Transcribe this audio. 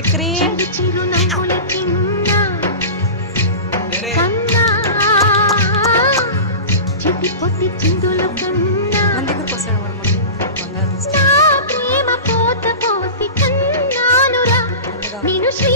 చక్రీ చిరునవ్వుల చిన్న కన్నా చిటి పొట్టి చిందుల కన్నా మన దగ్గరకు వస్తాడు మరి బంగారం నా ప్రేమ పోత పోసి కన్నానురా నేను శ్రీ